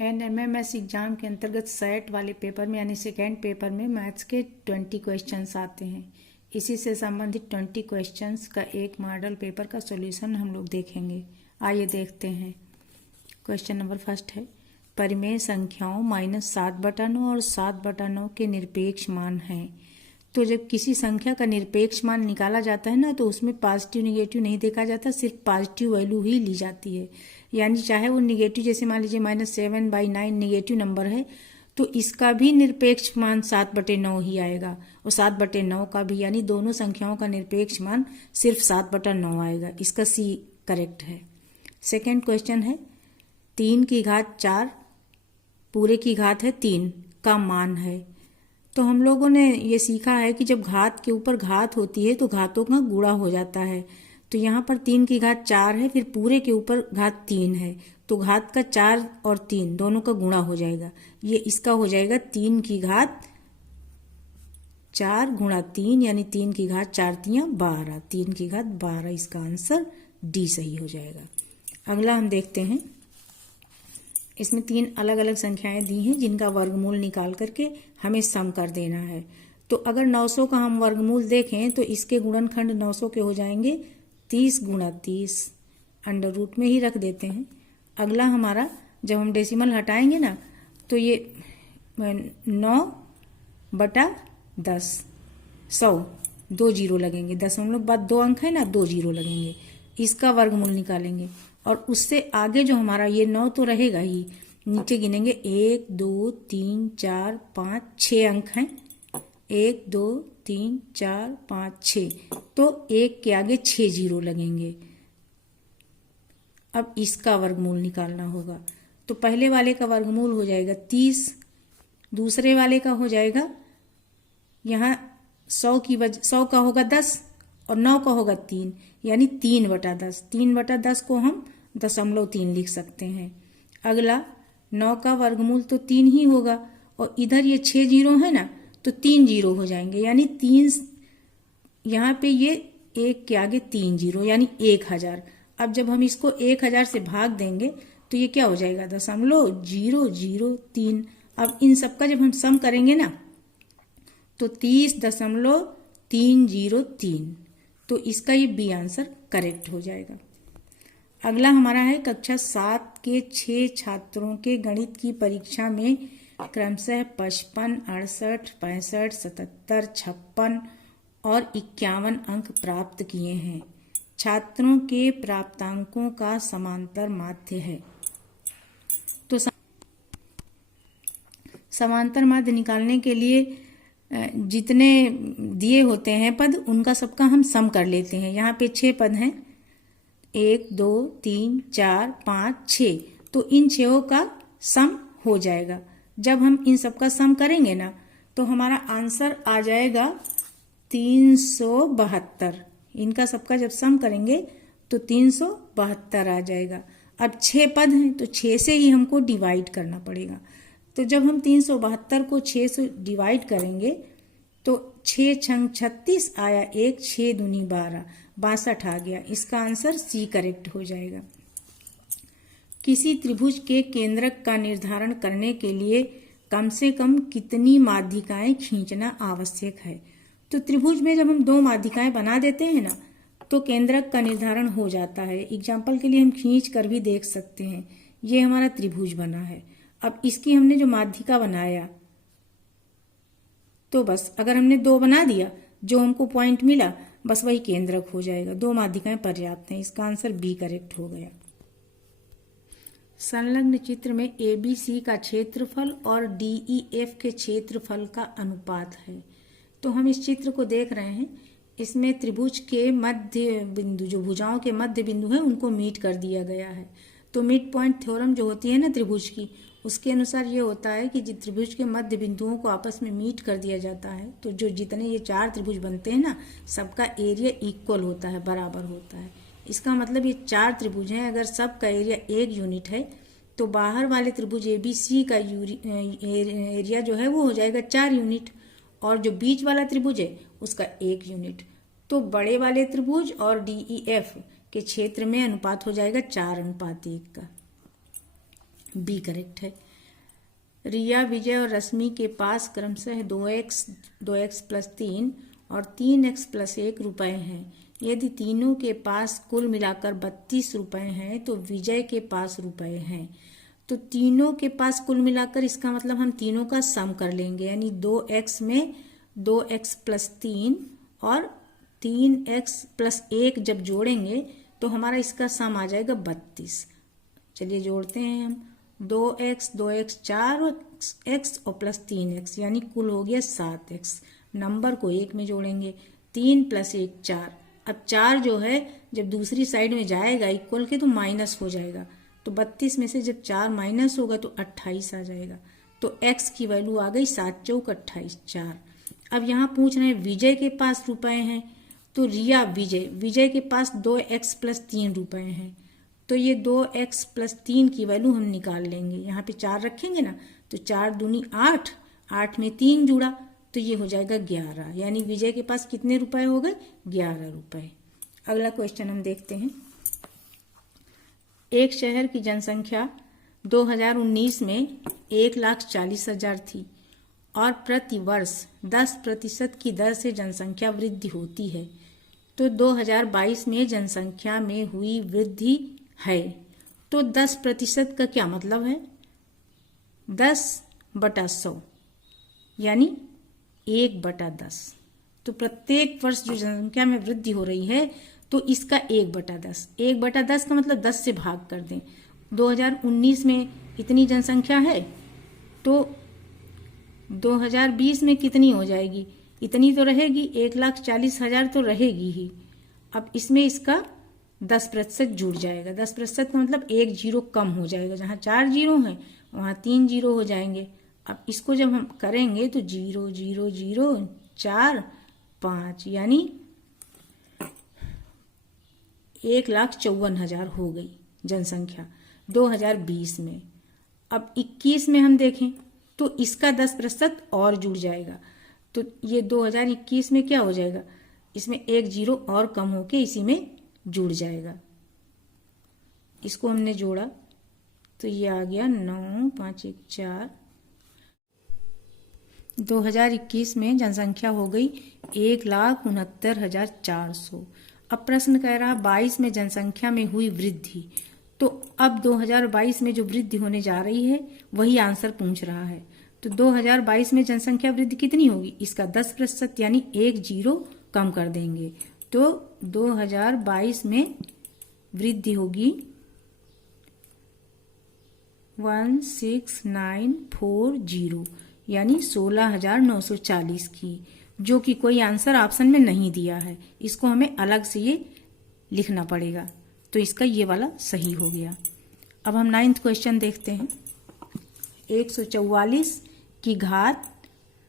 NMMS exam के अंतर्गत set वाले पेपर में यानी सेकेंड पेपर में मैथ्स के 20 क्वेश्चंस आते हैं। इसी से संबंधित 20 क्वेश्चंस का एक मॉडल पेपर का सॉल्यूशन हम लोग देखेंगे। आइए देखते हैं। क्वेश्चन नंबर फर्स्ट है, परिमेय संख्याओं -7/9 और 7/9 के निरपेक्ष मान हैं। तो जब किसी संख्या का निरपेक्ष मान निकाला जाता है ना, तो उसमें पॉजिटिव निगेटिव नहीं देखा जाता, सिर्फ पॉजिटिव वैल्यू ही ली जाती है। यानी चाहे वो निगेटिव, जैसे मान लीजिए -7/9 निगेटिव नंबर है, तो इसका भी निरपेक्ष मान 7/9 ही आएगा, और 7/9 का भी, यानी दोनों संख्याओं का निरपेक्ष मान सिर्फ 7/9 आएगा। इसका सी करेक्ट है। सेकेंड क्वेश्चन है, 3 की घात 4 पूरे की घात है 3 का मान है। तो हम लोगों ने ये सीखा है कि जब घात के ऊपर घात होती है तो घातों का गुणा हो जाता है। तो यहाँ पर 3 की घात 4 है, फिर पूरे के ऊपर घात 3 है, तो घात का 4 और 3 दोनों का गुणा हो जाएगा। ये इसका हो जाएगा 3 की घात 4 गुणा 3, यानी 3 की घात 4 3 12, 3 की घात 12। इसका आंसर डी सही हो जाएगा। अगला हम देखते हैं। इसमें 3 अलग अलग संख्याएं दी हैं जिनका वर्गमूल निकाल करके हमें सम कर देना है। तो अगर 900 का हम वर्गमूल देखें तो इसके गुणनखंड 900 के हो जाएंगे 30 गुणा 30, अंडर रूट में ही रख देते हैं। अगला हमारा, जब हम डेसिमल हटाएंगे ना, तो ये 9/10, 100, 2 जीरो लगेंगे, दशमलव बाद 2 अंक है ना, 2 जीरो लगेंगे। इसका वर्गमूल निकालेंगे, और उससे आगे जो हमारा ये 9 तो रहेगा ही, नीचे गिनेंगे 1 2 3 4 5 6 अंक हैं, 1 2 3 4 5 6, तो 1 के आगे 6 जीरो लगेंगे। अब इसका वर्गमूल निकालना होगा। तो पहले वाले का वर्गमूल हो जाएगा 30, दूसरे वाले का हो जाएगा, यहाँ 100 का होगा 10 और 9 का होगा 3, यानी 3/10। 3/10 को हम 0.3 लिख सकते हैं। अगला 9 का वर्गमूल तो 3 ही होगा, और इधर ये 6 जीरो है ना, तो 3 जीरो हो जाएंगे, यानी 3, यहाँ पे ये 1 के आगे 3 जीरो, यानी 1000। अब जब हम इसको 1000 से भाग देंगे तो ये क्या हो जाएगा, 0.003। अब इन सबका जब हम सम करेंगे ना, तो 30.303, तो इसका ये बी आंसर करेक्ट हो जाएगा। अगला हमारा है, कक्षा 7 के 6 छात्रों के गणित की परीक्षा में क्रमशः 55, 68, 65, 77, 56 और 51 अंक प्राप्त किए हैं। छात्रों के प्राप्तांकों का समांतर माध्य है। तो समांतर माध्य निकालने के लिए जितने दिए होते हैं पद, उनका सबका हम सम कर लेते हैं। यहाँ पे 6 पद हैं, 1 2 3 4 5 6, तो इन 6 का सम हो जाएगा। जब हम इन सबका सम करेंगे ना, तो हमारा आंसर आ जाएगा 372। इनका सबका जब सम करेंगे तो 372 आ जाएगा। अब 6 पद हैं, तो 6 से ही हमको डिवाइड करना पड़ेगा। तो जब हम 372 को 6 से डिवाइड करेंगे तो 6 छंग 36 आया, 1 6 दूनी 12, 62 आ गया। इसका आंसर सी करेक्ट हो जाएगा। किसी त्रिभुज के केंद्रक का निर्धारण करने के लिए कम से कम कितनी माध्यिकाएं खींचना आवश्यक है। तो त्रिभुज में जब हम 2 माध्यिकाएं बना देते हैं ना, तो केंद्रक का निर्धारण हो जाता है। एग्जाम्पल के लिए हम खींच कर भी देख सकते हैं। ये हमारा त्रिभुज बना है। अब इसकी हमने जो माध्यिका बनाया, तो बस अगर हमने 2 बना दिया, जो हमको पॉइंट मिला, बस वही केंद्रक हो जाएगा। 2 माध्यिकाएं पर्याप्त हैं। इसका आंसर बी करेक्ट हो गया। संलग्न चित्र में ABC का क्षेत्रफल और DEF के क्षेत्रफल का अनुपात है। तो हम इस चित्र को देख रहे हैं। इसमें त्रिभुज के मध्य बिंदु, जो भुजाओं के मध्य बिंदु हैं, उनको मीट कर दिया गया है। तो मिड पॉइंट थ्योरम जो होती है ना त्रिभुज की, उसके अनुसार ये होता है कि त्रिभुज के मध्य बिंदुओं को आपस में मीट कर दिया जाता है। तो जो जितने ये 4 त्रिभुज बनते हैं ना, सबका एरिया इक्वल होता है, बराबर होता है। इसका मतलब ये 4 त्रिभुज हैं, अगर सबका एरिया 1 यूनिट है, तो बाहर वाले त्रिभुज ABC का एरिया जो है वो हो जाएगा 4 यूनिट, और जो बीच वाला त्रिभुज है उसका 1 यूनिट। तो बड़े वाले त्रिभुज और DEF के क्षेत्र में अनुपात हो जाएगा 4:1 का। बी करेक्ट है। रिया, विजय और रश्मि के पास क्रमशः 2x प्लस 3 और 3x प्लस 1 रुपए हैं। यदि तीनों के पास कुल मिलाकर 32 रुपए हैं तो विजय के पास रुपए हैं। तो तीनों के पास कुल मिलाकर, इसका मतलब हम तीनों का सम कर लेंगे, यानी 2x में 2x प्लस 3 और 3x प्लस 1 जब जोड़ेंगे तो हमारा इसका सम आ जाएगा 32। चलिए जोड़ते हैं हम। 2x 4x और प्लस 3x, यानी कुल हो गया 7x। नंबर को 1 में जोड़ेंगे। 3 प्लस 1 4। अब 4 जो है जब दूसरी साइड में जाएगा इक्वल के तो माइनस हो जाएगा, तो 32 में से जब 4 माइनस होगा तो 28 आ जाएगा। तो x की वैल्यू आ गई 7 चौक 28 4। अब यहाँ पूछ रहे हैं विजय के पास रुपए हैं, तो रिया विजय के पास 2x प्लस 3 रुपए हैं। तो ये 2x प्लस 3 की वैल्यू हम निकाल लेंगे। यहाँ पे 4 रखेंगे ना, तो 4 दूनी 8, 8 में 3 जुड़ा तो ये हो जाएगा 11, यानी विजय के पास कितने रुपए हो गए? 11 रुपए। अगला क्वेश्चन हम देखते हैं। एक शहर की जनसंख्या 2019 में 1,40,000 थी और प्रति वर्ष 10% की दर से जनसंख्या वृद्धि होती है। तो 2022 में जनसंख्या में हुई वृद्धि है। तो 10% का क्या मतलब है? 10/100 यानी 1/10। तो प्रत्येक वर्ष जो जनसंख्या में वृद्धि हो रही है तो इसका 1/10। 1/10 का मतलब 10 से भाग कर दें। 2019 में इतनी जनसंख्या है तो 2020 में कितनी हो जाएगी? इतनी तो रहेगी, 1,40,000 तो रहेगी ही। अब इसमें इसका 10% जुड़ जाएगा। 10% का मतलब 1 जीरो कम हो जाएगा। जहाँ 4 जीरो हैं वहाँ 3 जीरो हो जाएंगे। अब इसको जब हम करेंगे तो 0 0 0 4 5 यानी 1,54,000 हो गई जनसंख्या 2020 में। अब 21 में हम देखें तो इसका 10% और जुड़ जाएगा। तो ये 2021 में क्या हो जाएगा? इसमें 1 जीरो और कम होके इसी में जुड़ जाएगा। इसको हमने जोड़ा तो ये आ गया 9 5 1 4। 2021 में जनसंख्या हो गई 1,69,400। अब प्रश्न कह रहा 22 में जनसंख्या में हुई वृद्धि। तो अब 2022 में जो वृद्धि होने जा रही है वही आंसर पूछ रहा है। तो 2022 में जनसंख्या वृद्धि कितनी होगी? इसका 10% यानी 1 जीरो कम कर देंगे। तो 2022 में वृद्धि होगी 16,940 यानी 16,940 की, जो कि कोई आंसर ऑप्शन में नहीं दिया है। इसको हमें अलग से ये लिखना पड़ेगा। तो इसका ये वाला सही हो गया। अब हम 9th क्वेश्चन देखते हैं। 144 की घात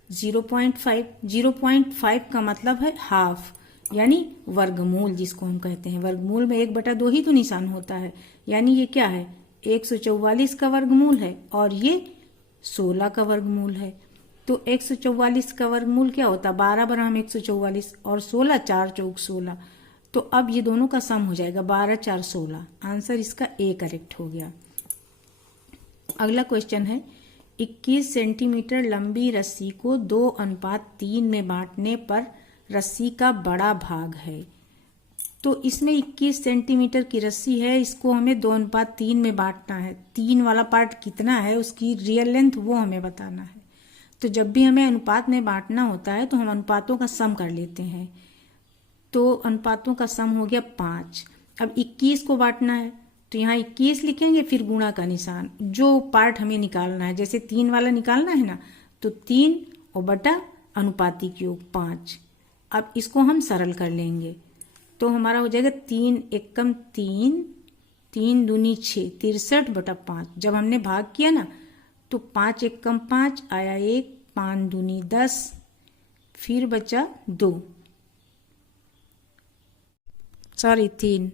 0.5। 0.5 का मतलब है हाफ यानी वर्गमूल, जिसको हम कहते हैं। वर्गमूल में 1/2 ही तो निशान होता है, यानी ये क्या है? 144 का वर्गमूल है और ये 16 का वर्गमूल है। तो 144 का वर्गमूल क्या होता है? 12 बराम 144 और 16 4 चौक 16। तो अब ये दोनों का सम हो जाएगा 12 4 16। आंसर इसका ए करेक्ट हो गया। अगला क्वेश्चन है 21 सेंटीमीटर लंबी रस्सी को 2:3 में बांटने पर रस्सी का बड़ा भाग है। तो इसमें 21 सेंटीमीटर की रस्सी है, इसको हमें 2:3 में बांटना है। 3 वाला पार्ट कितना है उसकी रियल लेंथ वो हमें बताना है। तो जब भी हमें अनुपात में बांटना होता है तो हम अनुपातों का सम कर लेते हैं। तो अनुपातों का सम हो गया 5। अब 21 को बांटना है तो यहाँ 21 लिखेंगे, फिर गुणा का निशान। जो पार्ट हमें निकालना है, जैसे 3 वाला निकालना है ना, तो 3 और बटा अनुपातिक योग 5। अब इसको हम सरल कर लेंगे तो हमारा हो जाएगा 3 एकम 3, 3 दूनी 6, 63/5। जब हमने भाग किया ना तो 5 एकम 5 आया 1, 5 दूनी 10, फिर बचा 2, सॉरी 3,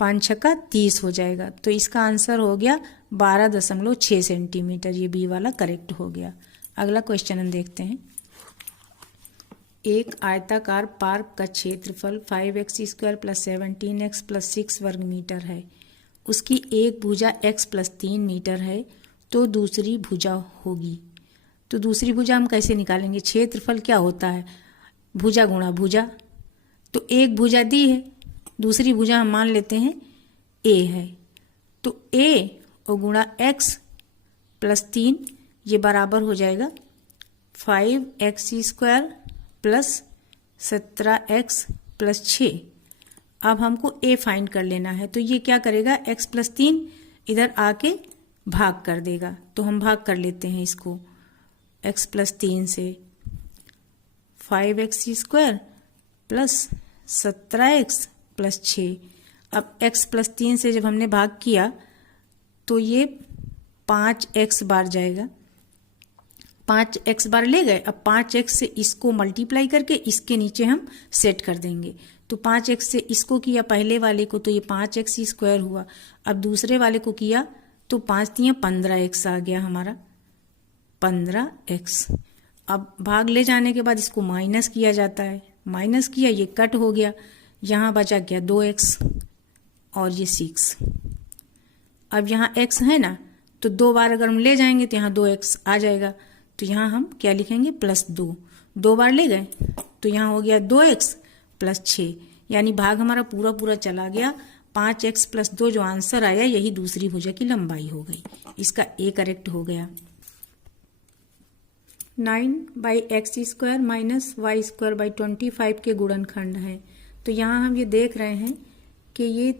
5 छक्का 30 हो जाएगा। तो इसका आंसर हो गया 12.6 सेंटीमीटर। ये बी वाला करेक्ट हो गया। अगला क्वेश्चन हम देखते हैं। एक आयताकार पार्क का क्षेत्रफल 5x² + 17x + 6 वर्ग मीटर है। उसकी एक भुजा x + 3 मीटर है तो दूसरी भुजा होगी। तो दूसरी भुजा हम कैसे निकालेंगे? क्षेत्रफल क्या होता है? भुजा गुणा भुजा। तो एक भुजा दी है, दूसरी भुजा हम मान लेते हैं ए है, तो ए और गुणा x प्लस 3 ये बराबर हो जाएगा 5x² प्लस 17x प्लस 6। अब हमको a फाइंड कर लेना है, तो ये क्या करेगा? x प्लस 3 इधर आके भाग कर देगा, तो हम भाग कर लेते हैं इसको x प्लस 3 से। 5x² plus 17x plus 6। अब x प्लस 3 से जब हमने भाग किया तो ये 5x बार जाएगा, 5x बार ले गए। अब 5x से इसको मल्टीप्लाई करके इसके नीचे हम सेट कर देंगे। तो 5x से इसको किया पहले वाले को, तो ये 5x² हुआ। अब दूसरे वाले को किया तो 5 × 15x आ गया हमारा 15x। अब भाग ले जाने के बाद इसको माइनस किया जाता है, माइनस किया ये कट हो गया, यहाँ बचा क्या? 2x और ये 6। अब यहाँ x है ना, तो 2 बार अगर हम ले जाएंगे तो यहाँ 2x आ जाएगा, तो यहाँ हम क्या लिखेंगे? प्लस 2। 2 बार ले गए तो यहाँ हो गया 2x प्लस 6, यानी भाग हमारा पूरा पूरा चला गया। 5x प्लस 2 जो आंसर आया यही दूसरी भुजा की लंबाई हो गई। इसका ए करेक्ट हो गया। 9/x² माइनस y²/25 के गुणनखंड है। तो यहाँ हम ये देख रहे हैं कि ये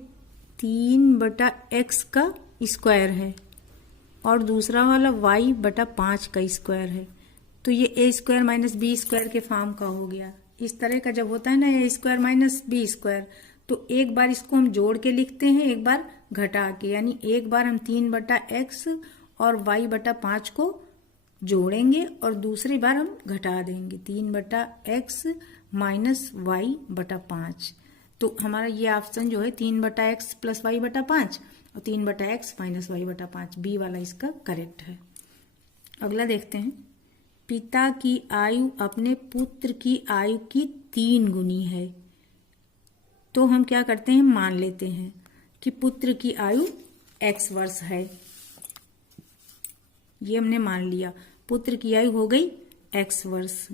3/x का स्क्वायर है और दूसरा वाला y/5 का स्क्वायर है। तो ये a² माइनस b² के फॉर्म का हो गया। इस तरह का जब होता है ना a² माइनस b², तो एक बार इसको हम जोड़ के लिखते हैं, एक बार घटा के, यानी एक बार हम 3/x और y/5 को जोड़ेंगे और दूसरी बार हम घटा देंगे 3/x माइनस y/5। तो हमारा ये ऑप्शन जो है 3/x प्लस y/5 और 3/x माइनस y/5, बी वाला इसका करेक्ट है। अगला देखते हैं। पिता की आयु अपने पुत्र की आयु की 3 गुनी है। तो हम क्या करते हैं? मान लेते हैं कि पुत्र की आयु x वर्ष है। ये हमने मान लिया, पुत्र की आयु हो गई x वर्ष।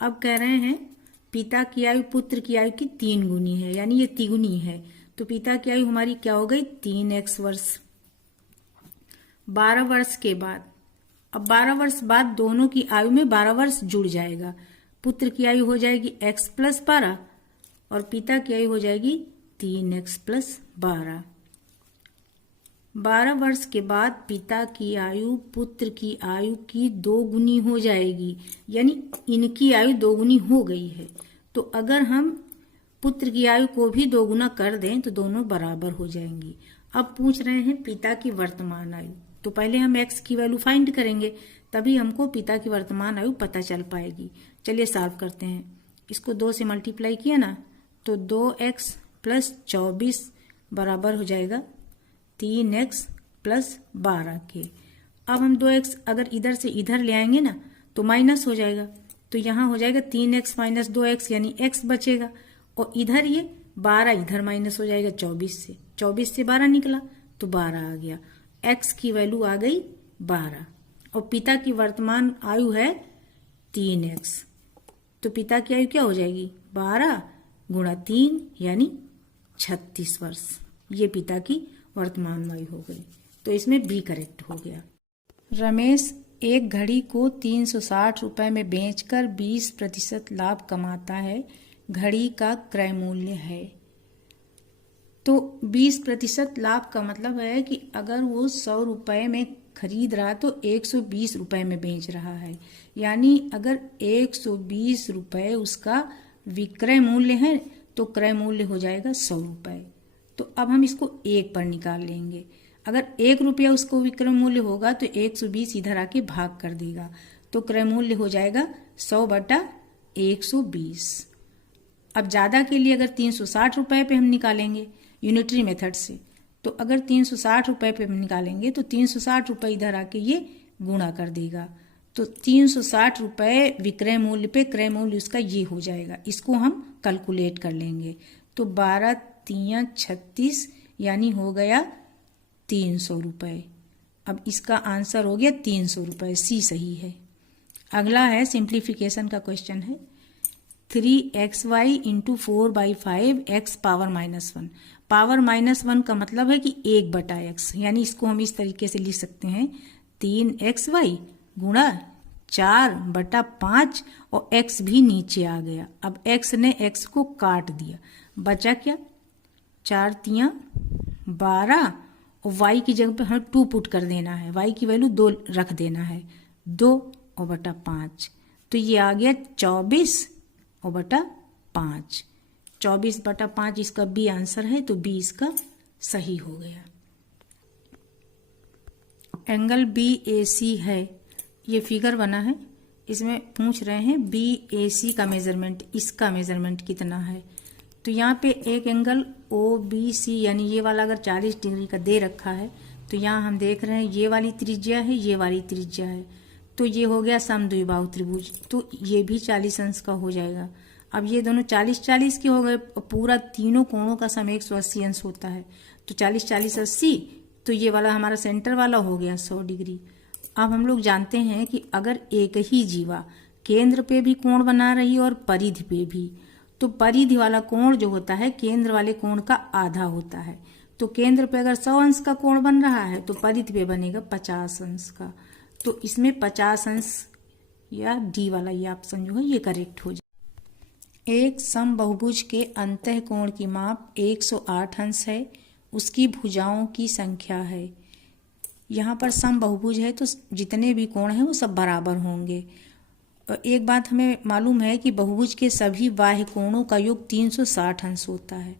अब कह रहे हैं पिता की आयु पुत्र की आयु की 3 गुनी है, यानी ये तिगुनी है। तो पिता की आयु हमारी क्या हो गई? 3x वर्ष। 12 वर्ष के बाद, अब 12 वर्ष बाद दोनों की आयु में 12 वर्ष जुड़ जाएगा। पुत्र की आयु हो जाएगी x प्लस 12 और पिता की आयु हो जाएगी 3x प्लस 12। 12 वर्ष के बाद पिता की आयु पुत्र की आयु की 2 गुनी हो जाएगी, यानी इनकी आयु 2 गुनी हो गई है। तो अगर हम पुत्र की आयु को भी 2 गुना कर दें तो दोनों बराबर हो जाएंगी। अब पूछ रहे हैं पिता की वर्तमान आयु, तो पहले हम x की वैल्यू फाइंड करेंगे, तभी हमको पिता की वर्तमान आयु पता चल पाएगी। चलिए सॉल्व करते हैं। इसको 2 से मल्टीप्लाई किया ना, तो 2x प्लस 24 बराबर हो जाएगा 3x प्लस 12 के। अब हम 2x अगर इधर से इधर ले आएंगे ना तो माइनस हो जाएगा, तो यहाँ हो जाएगा 3x माइनस 2x, यानी x बचेगा। और इधर ये 12 इधर माइनस हो जाएगा 24 से, 24 से 12 निकला तो 12 आ गया। x की वैल्यू आ गई 12 और पिता की वर्तमान आयु है 3x। तो पिता की आयु क्या हो जाएगी? 12 गुणा 3 यानी 36 वर्ष। ये पिता की वर्तमान आयु हो गई, तो इसमें बी करेक्ट हो गया। रमेश एक घड़ी को 360 रुपए में बेचकर 20% लाभ कमाता है। घड़ी का क्रय मूल्य है। तो 20% लाभ का मतलब है कि अगर वो 100 रुपए में खरीद रहा तो 120 रुपए में बेच रहा है, यानी अगर 120 रुपए उसका विक्रय मूल्य है तो क्रय मूल्य हो जाएगा 100 रुपए। तो अब हम इसको 1 पर निकाल लेंगे। अगर 1 रुपया उसको विक्रय मूल्य होगा तो 120 इधर आके भाग कर देगा, तो क्रय मूल्य हो जाएगा 100/120। अब ज्यादा के लिए अगर 360 रुपए पे हम निकालेंगे यूनिटरी मेथड से, तो अगर 360 रुपए पे हम निकालेंगे तो 360 रुपए इधर आके ये गुणा कर देगा, तो 360 रुपए विक्रय मूल्य पे क्रय मूल्य उसका ये हो जाएगा। इसको हम कैलकुलेट कर लेंगे तो 12×3 = 36 यानी हो गया 300 रुपए। अब इसका आंसर हो गया 300 रुपये, सी सही है। अगला है सिंप्लीफिकेशन का क्वेश्चन है 3xy into 4/5 x power -1। Power -1 का मतलब है कि 1/x, यानी इसको हम इस तरीके से लिख सकते हैं 3xy गुणा 4/5 और x भी नीचे आ गया। अब x ने x को काट दिया, बचा क्या 4 तियां 12 और y की जगह पे हमें 2 पुट कर देना है, y की वैल्यू 2 रख देना है, 2 और बटा 5, तो ये आ गया 24 और बटा 5। 24/5 इसका बी आंसर है, तो बी इसका सही हो गया। एंगल BAC है, ये फिगर बना है, इसमें पूछ रहे हैं BAC का मेजरमेंट, इसका मेजरमेंट कितना है। तो यहाँ पे एक एंगल OBC यानी ये वाला अगर 40 डिग्री का दे रखा है, तो यहाँ हम देख रहे हैं ये वाली त्रिज्या है, ये वाली त्रिज्या है, तो ये हो गया समद्विबाहु त्रिभुज, तो ये भी 40 अंश का हो जाएगा। अब ये दोनों 40-40 के हो गए, पूरा तीनों कोणों का सम 180 अंश होता है, तो 40-40-80, तो ये वाला हमारा सेंटर वाला हो गया 100 डिग्री। अब हम लोग जानते हैं कि अगर एक ही जीवा केंद्र पे भी कोण बना रही है और परिधि पे भी, तो परिधि वाला कोण जो होता है केंद्र वाले कोण का आधा होता है। तो केंद्र पे अगर 100 अंश का कोण बन रहा है तो परिधि पे बनेगा 50 अंश का, तो इसमें 50 अंश या डी वाला ये ऑप्शन जो है ये करेक्ट हो जाए। एक समबाहुभुज के अंतः कोण की माप 108 अंश है, उसकी भुजाओं की संख्या है। यहाँ पर समबाहुभुज है तो जितने भी कोण हैं वो सब बराबर होंगे। एक बात हमें मालूम है कि बहुभुज के सभी बाह्य कोणों का योग 360 अंश होता है,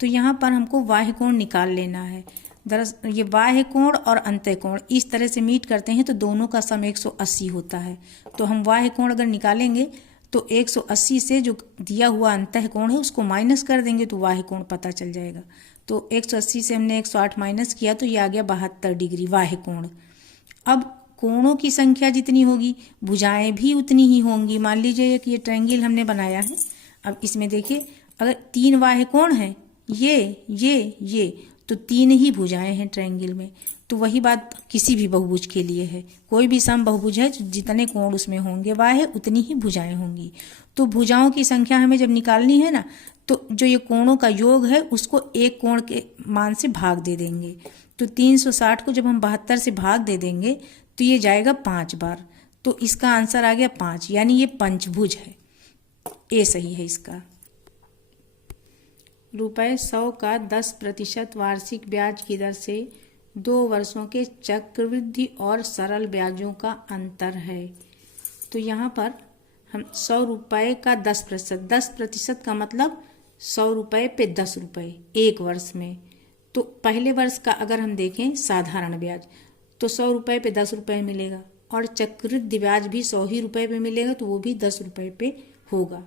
तो यहाँ पर हमको बाह्य कोण निकाल लेना है। दरअसल ये बाह्य कोण और अंतः कोण इस तरह से मीट करते हैं तो दोनों का सम 180 होता है। तो हम बाह्य कोण अगर निकालेंगे तो 180 से जो दिया हुआ अंतः कोण है उसको माइनस कर देंगे तो बाह्य कोण पता चल जाएगा। तो 180 से हमने 108 माइनस किया तो ये आ गया 72 डिग्री बाह्य कोण। अब कोणों की संख्या जितनी होगी भुजाएं भी उतनी ही होंगी। मान लीजिए कि ये ट्रायंगल हमने बनाया है, अब इसमें देखिए अगर 3 बाह्य कोण हैं, ये तो 3 ही भुजाएं हैं ट्रायंगल में। तो वही बात किसी भी बहुभुज के लिए है, कोई भी समबाहुभुज है जितने कोण उसमें होंगे बाह्य उतनी ही भुजाएं होंगी। तो भुजाओं की संख्या हमें जब निकालनी है ना, तो जो ये कोणों का योग है उसको एक कोण के मान से भाग दे देंगे। तो 360 को जब हम 72 से भाग दे देंगे तो ये जाएगा 5 बार, तो इसका आंसर आ गया 5, यानी ये पंचभुज है, ए सही है इसका। ₹100 का 10% वार्षिक ब्याज की दर से 2 वर्षों के चक्रवृद्धि और सरल ब्याजों का अंतर है। तो यहाँ पर हम 100 रुपये का 10%, 10% का मतलब 100 रुपये पे 10 रुपये एक वर्ष में। तो पहले वर्ष का अगर हम देखें साधारण ब्याज तो 100 रुपये पे 10 रुपये मिलेगा, और चक्रवृद्धि ब्याज भी 100 ही रुपये पे मिलेगा, तो वो भी 10 रुपये पे होगा।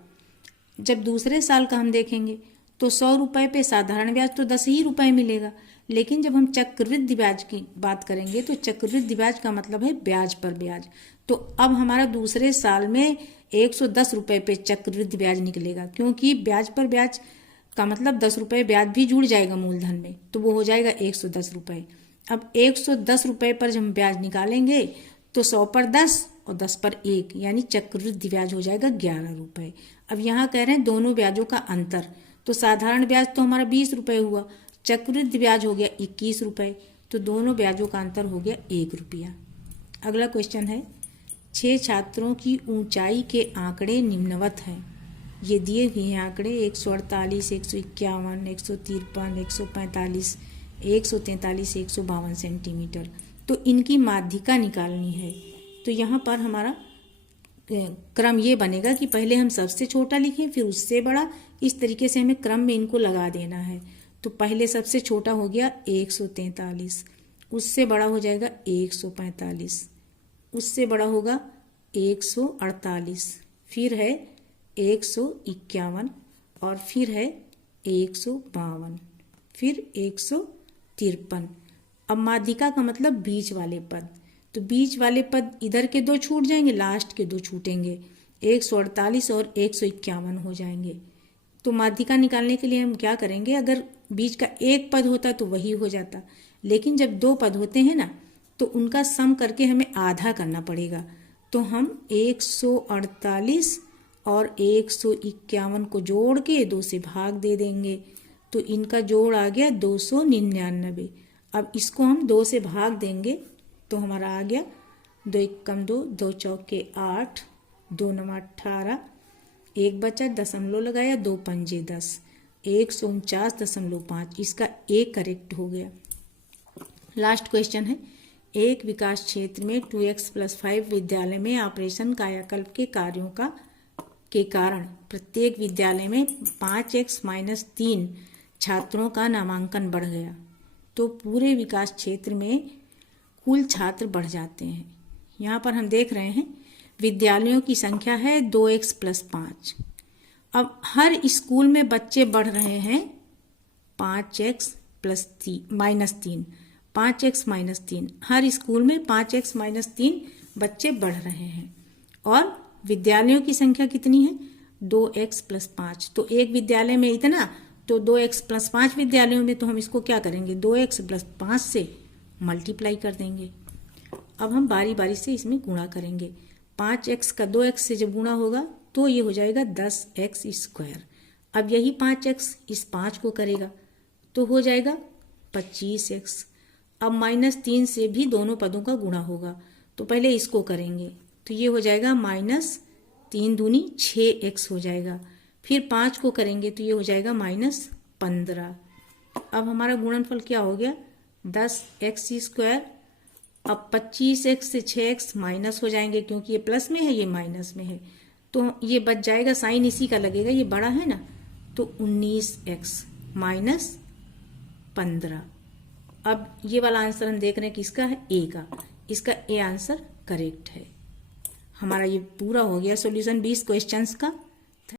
जब दूसरे साल का हम देखेंगे तो 100 रुपये पे साधारण ब्याज तो 10 ही रुपये मिलेगा, लेकिन जब हम चक्रवृद्धि ब्याज की बात करेंगे तो चक्रवृद्धि ब्याज का मतलब है ब्याज पर ब्याज। तो अब हमारा दूसरे साल में 110 रुपये पे चक्रवृद्धि ब्याज निकलेगा, क्योंकि ब्याज पर ब्याज का मतलब 10 रुपये ब्याज भी जुड़ जाएगा मूलधन में, तो वो हो जाएगा 110 रुपये। अब 110 रुपये पर जब हम ब्याज निकालेंगे तो 100 पर 10 और 10 पर 1, यानी चक्रवृद्धि ब्याज हो जाएगा 11 रुपये। अब यहाँ कह रहे हैं दोनों ब्याजों का अंतर, तो साधारण ब्याज तो हमारा 20 रुपये हुआ, चक्रवृद्धि ब्याज हो गया 21 रुपये, तो दोनों ब्याजों का अंतर हो गया 1 रुपया। अगला क्वेश्चन है 6 छात्रों की ऊंचाई के आंकड़े निम्नवत हैं। ये दिए हुए हैं आंकड़े 148, 151, 153, 145, 143, 152 सेंटीमीटर। तो इनकी माध्यिका निकालनी है। तो यहाँ पर हमारा क्रम ये बनेगा कि पहले हम सबसे छोटा लिखें फिर उससे बड़ा, इस तरीके से हमें क्रम में इनको लगा देना है। तो पहले सबसे छोटा हो गया 143, उससे बड़ा हो जाएगा 145, उससे बड़ा होगा 148, फिर है 151 और फिर है 152, फिर 153। अब माध्यिका का मतलब बीच वाले पद, तो बीच वाले पद इधर के 2 छूट जाएंगे, लास्ट के 2 छूटेंगे, 148 और 151 हो जाएंगे। तो माध्यिका निकालने के लिए हम क्या करेंगे, अगर बीच का एक पद होता तो वही हो जाता, लेकिन जब 2 पद होते हैं ना तो उनका सम करके हमें आधा करना पड़ेगा। तो हम 148 और 151 को जोड़ के 2 से भाग दे देंगे, तो इनका जोड़ आ गया 299। अब इसको हम 2 से भाग देंगे तो हमारा आ गया 2 एकम 2, 2 चौके 8, 2 नवा 18, 1 बचा, दशमलव लगाया, 2 पंजे 10, 149.5। इसका ए करेक्ट हो गया। लास्ट क्वेश्चन है, एक विकास क्षेत्र में 2x+5 विद्यालय में ऑपरेशन कायाकल्प के कार्यों के कारण प्रत्येक विद्यालय में 5x-3 छात्रों का नामांकन बढ़ गया, तो पूरे विकास क्षेत्र में कुल छात्र बढ़ जाते हैं। यहाँ पर हम देख रहे हैं विद्यालयों की संख्या है 2x+5। अब हर स्कूल में बच्चे बढ़ रहे हैं 5x-3, 5x-3, हर स्कूल में 5x-3 बच्चे बढ़ रहे हैं। और विद्यालयों की संख्या कितनी है? 2x+5। तो एक विद्यालय में इतना, तो 2x+5 विद्यालयों में, तो हम इसको क्या करेंगे, 2x+5 से मल्टीप्लाई कर देंगे। अब हम बारी बारी से इसमें गुणा करेंगे। 5x का 2x से जब गुणा होगा तो ये हो जाएगा 10x²। अब यही 5x इस 5 को करेगा तो हो जाएगा 25x। अब -3 से भी दोनों पदों का गुणा होगा, तो पहले इसको करेंगे तो ये हो जाएगा -3 दूनी 6x हो जाएगा। फिर 5 को करेंगे तो ये हो जाएगा -15। अब हमारा गुणनफल क्या हो गया, 10x²। अब 25x से 6x माइनस हो जाएंगे, क्योंकि ये प्लस में है ये माइनस में है, तो ये बच जाएगा, साइन इसी का लगेगा, ये बड़ा है ना, तो 19x -15। अब ये वाला आंसर हम देख रहे हैं किसका है, ए का। इसका ए आंसर करेक्ट है। हमारा ये पूरा हो गया सॉल्यूशन 20 क्वेश्चंस का।